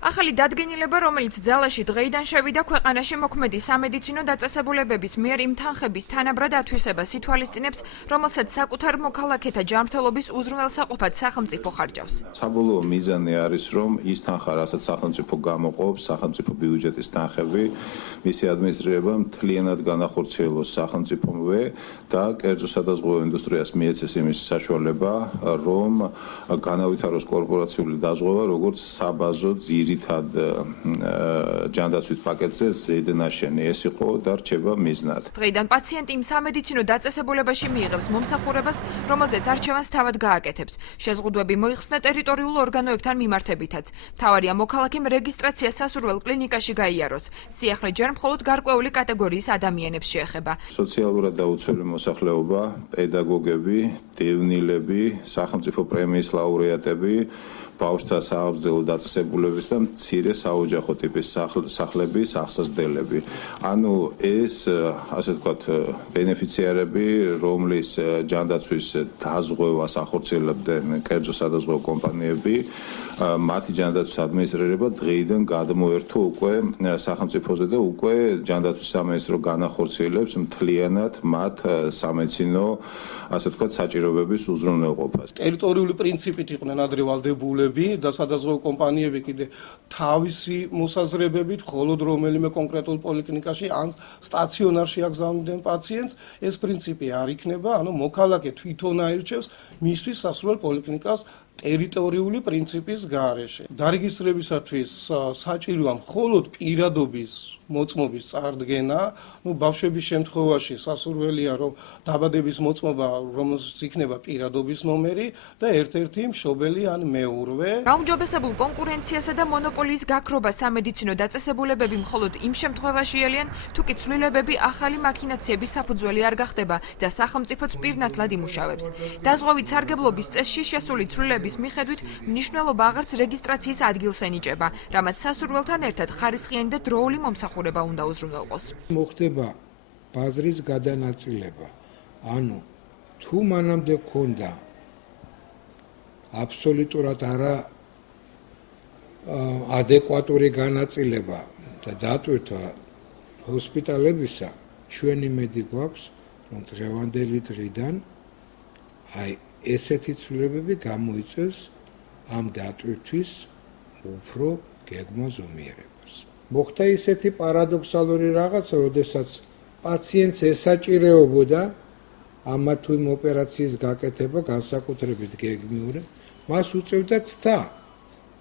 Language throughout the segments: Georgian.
ახალი დადგენილება, რომელიც ძალაში დღეიდან შევიდა, ქვეყანაში მოქმედი სამედიცინო დაწესებულებების მიერ იმ თანხების თანაბრად ათვისებას ითვალისწინებს, რომელსაც საკუთარ მოქალაქეთა ჯანმრთელობის უზრუნველსაყოფად სახელმწიფო ხარჯავს. საბოლოო მიზანი არის, რომ ის თანხა, რასაც სახელმწიფო გამოყოფს, სახელმწიფო ბიუჯეტის თანხები, მისი ადმინისტრირება მთლიანად განახორციელოს სახელმწიფომვე და კერძო სადაზღვევო ინდუსტრიას მიეცეს იმის საშუალება, რომ განავითაროს კორპორაციული დაზღვევა, როგორც საბაზო ძირითად ჯანდაცვის პაკეტზე ზედნაშენი. ეს იყო და რჩება მიზნად. დღეიდან პაციენტი იმ სამედიცინო დაწესებულებაში მიიღებს მომსახურებას, რომელზეც არჩევანს თავად გააკეთებს. შეზღუდვები მოიხსნა ტერიტორიულ ორგანოებთან მიმართებითაც. მთავარია მოქალაქემ რეგისტრაცია სასურველ კლინიკაში გაიაროს. სიახლე ჯერ მხოლოდ გარკვეული კატეგორიის ადამიანებს შეეხება. სოციალურად დაუცველი მოსახლეობა, პედაგოგები, დევნილები, სახელმწიფო პრემიის ლაურეატები, ბავშვთა საავზელო დაწესებულების და მცირე საოჯახო ტიპის სახლების აღსაზრდელები. ანუ ეს, ასე ვთქვათ, ბენეფიციარები, რომლის ჯანდაცვის დაზღვევას ახორციელებდნენ კერძო სადაზღვევო კომპანიები, მათი ჯანდაცვის ადმინისტრირება დღეიდან გადმოერთო უკვე სახელმწიფოზე და უკვე ჯანდაცვის სამინისტრო განახორციელებს მთლიანად მათ სამედიცინო, ასე ვთქვათ, საჭიროებების უზრუნველყოფას. ტერიტორიული პრინციპით იყვნენ ადრე ვალდებულები და სადაზღვევო კომპანიები კიდე თავისი მოსაზრებებით მხოლოდ რომელიმე კონკრეტულ პოლიკლინიკაში ან სტაციონარში აგზავნებდნენ პაციენტს, ეს პრინციპი არ იქნება, ანუ მოქალაქე თვითონ აირჩევს მისთვის სასურველ პოლიკლინიკას ტერიტორიული პრინციპის გარეშე. დარეგისტრირებისათვის საჭიროა მხოლოდ პირადობის მოწმობის წარდგენა, ბავშვების შემთხვევაში სასურველია, რომ დაბადების მოწმობა, რომელზეც იქნება პირადობის ნომერი და ერთ-ერთი მშობელი ან მეურვე. გაუმჯობესებულ კონკურენციასა და მონოპოლიის გაქრობას სამედიცინო დაწესებულებები მხოლოდ იმ შემთხვევაში ელიან, თუ კი ცვლილებები ახალი მაქინაციების საფუძველი არ გახდება და სახელმწიფოც პირნათლად იმუშავებს. დაზღვევით სარგებლობის წესში შესული ცვლილების მიხედვით მნიშვნელობა აღარც რეგისტრაციის ადგილს ენიჭება, რამაც სასურველთან ერთად ხარისხიანი და დროული მომსახურება უნდა უზრუნველყოს. მოხდება ბაზრის გადანაწილება. ანუ თუ მანამდე ქონდა აბსოლუტურად არა ადეკვატური განაწილება და დატვირთვა ჰოსპიტალებისა, ჩვენ იმედი გვაქვს, რომ დღევანდელი დღიდან ესეთი ცვლილებები გამოიწვევს ამ დატვირთვის უფრო გეგმოზომიერებას. მოხდა ისეთი პარადოქსალური რაღაცა, როდესაც პაციენტს ესაჭირეობოდა ამა თუ იმ ოპერაციის გაკეთება განსაკუთრებით გეგმიური, მას უწევდა ცდა,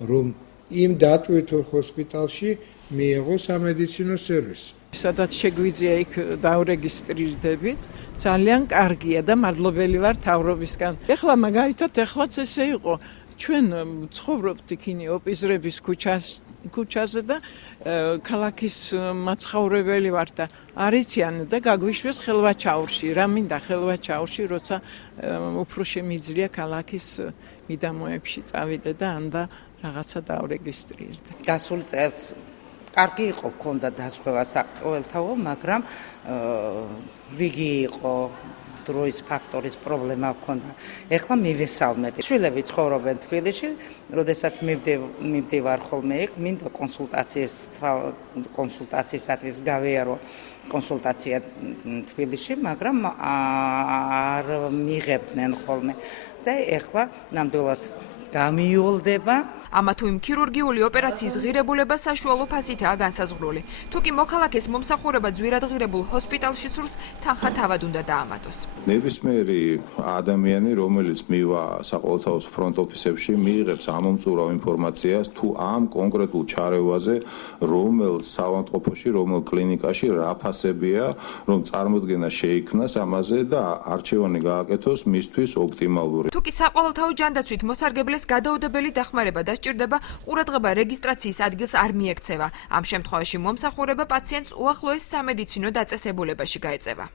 რომ იმ დატვირთულ ჰოსპიტალში მიეღო სამედიცინო სერვისი. სადაც შეგვიძლია იქ დავრეგისტრირდებით, ძალიან კარგია და მადლობელი ვარ თავრობისგან. ეხლა მაგალითად ეხლაც ესე იყო, ჩვენ ცხოვრობთ იქინი ოპიზრების ქუჩაზე და ქალაქის მაცხოვრებელი ვარ და არიციან და გაგვიშვეს ხელვაჩაურში. რა მინდა ხელვაჩაურში, როცა უფრო შემიძლია ქალაქის მიდამოებში წავიდე და ანდა რაღაცა დავრეგისტრირდე. გასულ წელს კარგი იყო, ქონდა დაზღვევა საყოველთაო, მაგრამ რიგი იყო დროის ფაქტორის პრობლემა ჰქონდა. ეხლა მივესალმები. შვილები ცხოვრობენ თბილისში, როდესაც მივდივარ ხოლმე იქ, მინდა კონსულტაციისათვის გავიარო კონსულტაცია თბილისში, მაგრამ არ მიღებდნენ ხოლმე და ეხლა ნამდვილად გამიოლდება. ამა თუ იმ ქირურგიული ოპერაციის ღირებულება საშუალო ფასითაა განსაზღვრული. თუ კი მოქალაქეს მომსახურება ძვირადღირებულ ჰოსპიტალში სურს, თანხა თავად უნდა დაამატოს. ნებისმიერი ადამიანი, რომელიც მივა საყოველთაოს ფრონტ ოფისებში, მიიღებს ამომწურავ ინფორმაციას თუ ამ კონკრეტულ ჩარევაზე, რომელ საავადმყოფოში, რომელ კლინიკაში რა ფასებია, რომ წარმოდგენა შეიქმნას ამაზე და არჩევანი გააკეთოს მისთვის ოპტიმალური. თუ კი საყოველთაო ჯანდაცვით მოსარგებლეს გადაუდებელი დახმარება დასჭირდება, ყურადღება რეგისტრაციის ადგილს არ მიექცევა. ამ შემთხვევაში მომსახურება პაციენტს უახლოეს სამედიცინო დაწესებულებაში გაეწევა.